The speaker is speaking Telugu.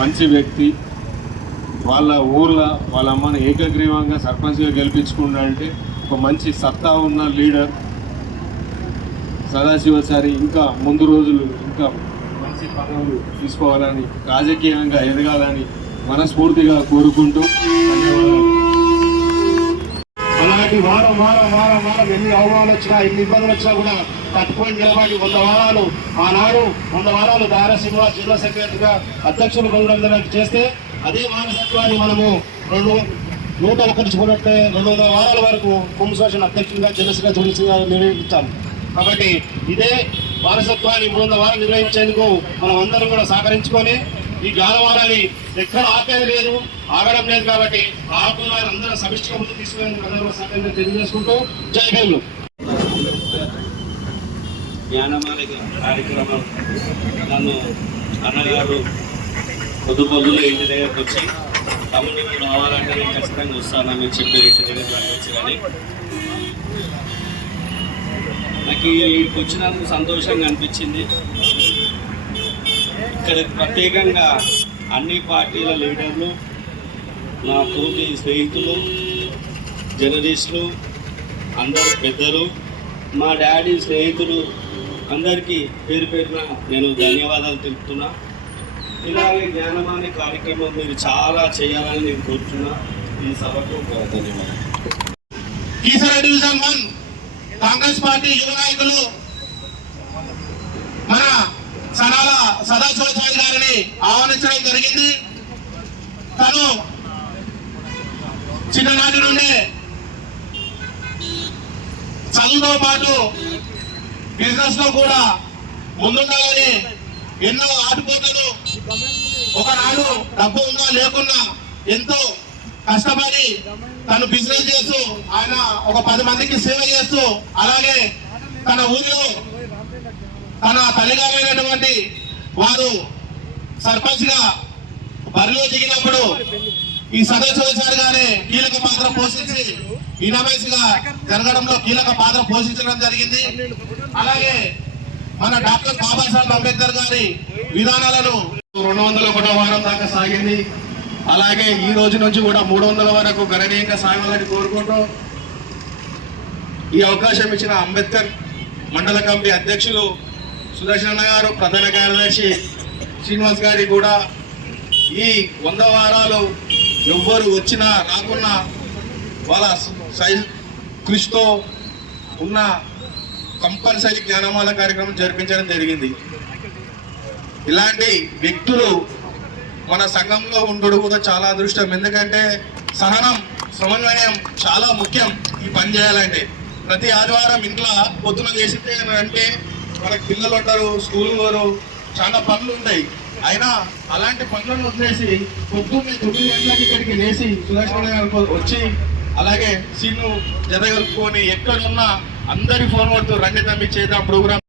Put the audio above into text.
మంచి వ్యక్తి, వాళ్ళ ఊర్లో వాళ్ళ అమ్మని ఏకగ్రీవంగా సర్పంచ్గా గెలిపించుకున్నాడంటే ఒక మంచి సత్తా ఉన్న లీడర్ సదాశివచారి. ఇంకా ముందు రోజులు ఇంకా మంచి పదవులు తీసుకోవాలని, రాజకీయంగా ఎదగాలని మనస్ఫూర్తిగా కోరుకుంటూ అలాంటి వారం వారం వారం వారం ఎన్ని అవమానాలు వచ్చినా ఎన్ని ఇబ్బందులు వచ్చినా కూడా తట్టుకొని నిలబడి 100 వారాలు ఆనాడు 100 వారాలు దారా శ్రీనివాస్ జిల్లా సెక్రటరీగా అధ్యక్షులు గౌరవం చేస్తే అదే వారసత్వాన్ని మనము 101 చూడట్లే 200 వారాల వరకు కుంభశోషణ అధ్యక్షులుగా జనసేన జోడిసిగా నిర్వహించాం. కాబట్టి ఇదే వారసత్వాన్ని 300 వారాలు నిర్వహించేందుకు మనం అందరం కూడా సహకరించుకొని ఈ గాలవారాన్ని ఎక్కడ ఆపేది లేదు, ఆగడం లేదు. కాబట్టి ఆకుండా అందరూ సమిష్టిగా ముందుకు తీసుకునేందుకు అందరూ సహకరించాలని తెలియజేసుకుంటూ జై భీమ్. జ్ఞానమాల కార్యక్రమం నన్ను అన్నగారు పొద్దుపొద్దులో ఇంటి దగ్గరకు వచ్చి తమ్ముడు మీరు రావాలంటే నేను ఖచ్చితంగా వస్తానని చెప్పి ఇంటి దగ్గరికి రావచ్చు. కానీ నాకు ఇక్కడికి వచ్చినందుకు సంతోషంగా అనిపించింది. ఇక్కడ ప్రత్యేకంగా అన్ని పార్టీల లీడర్లు, నా తోటి స్నేహితులు, జర్నలిస్టులు, అందరు పెద్దలు, మా డాడీ స్నేహితులు అందరికీ పేరు పేరున నేను ధన్యవాదాలు తెలుపుతున్నా. ఇలాగే జ్ఞానమాన కార్యక్రమం మీరు చాలా చేయాలని నేను కోరుతున్నా. ఈ సభకు ధన్యవాదాలు. కీసర డివిజన్ 1 కాంగ్రెస్ పార్టీ యువ నాయకులు మన సనాల సదాశివచారి గారిని ఆహ్వానించడం జరిగింది. తను చిన్ననాటి నుండే చదువుతో పాటు బిజినెస్ లో కూడా ముందుండాలని ఎన్నో ఆటుపోతలు, ఒకనాడు డబ్బు ఉన్నా లేకున్నా ఎంతో కష్టపడి తను బిజినెస్ చేస్తూ ఆయన ఒక 10 మందికి సేవ చేస్తూ, అలాగే తన ఊరిలో తన తల్లిగారైనటువంటి వారు సర్పంచ్ గా బరిలో దిగినప్పుడు ఈ సదాశివచారి గారే కీలక పాత్ర పోషించి ఇన్నోవేషన్ గా జరగడంలో కీలక పాత్ర పోషించడం జరిగింది. అలాగే మన డాక్టర్ బాబాసాహెబ్ అంబేద్కర్ గారి విధానాలను 201వ వారం దాకా సాగింది. అలాగే ఈ రోజు నుంచి కూడా 300 వరకు గణనీయంగా సాగాలని కోరుకుంటూ ఈ అవకాశం ఇచ్చిన అంబేద్కర్ మండల కమిటీ అధ్యక్షులు సుదర్శన్ గారు, ప్రధాన కార్యదర్శి శ్రీనివాస్ గారి కూడా ఈ 100 వారాలు ఎవ్వరు వచ్చినా రాకున్నా వాళ్ళ కృషితో ఉన్న కంపల్సరీ జ్ఞానమాల కార్యక్రమం జరిపించడం జరిగింది. ఇలాంటి వ్యక్తులు మన సంఘంలో ఉండడం కూడా చాలా అదృష్టం. ఎందుకంటే సహనం, సమన్వయం చాలా ముఖ్యం ఈ పని చేయాలంటే. ప్రతి ఆదివారం ఇంట్లో పొద్దున చేసితే అంటే మనకు పిల్లలు ఉంటారు, స్కూల్ వారు, చాలా పనులు ఉంటాయి. అయినా అలాంటి పనులను వదిలేసి పొద్దున్నే 9 గంటలకి ఇక్కడికి లేచి సుదర్శన్ గారు వచ్చి అలాగే సీను జత కలుపుకొని ఎక్కడున్నా అందరి ఫోన్ కొడుతూ రండి తమ్మి చేద్దాం ప్రోగ్రామ్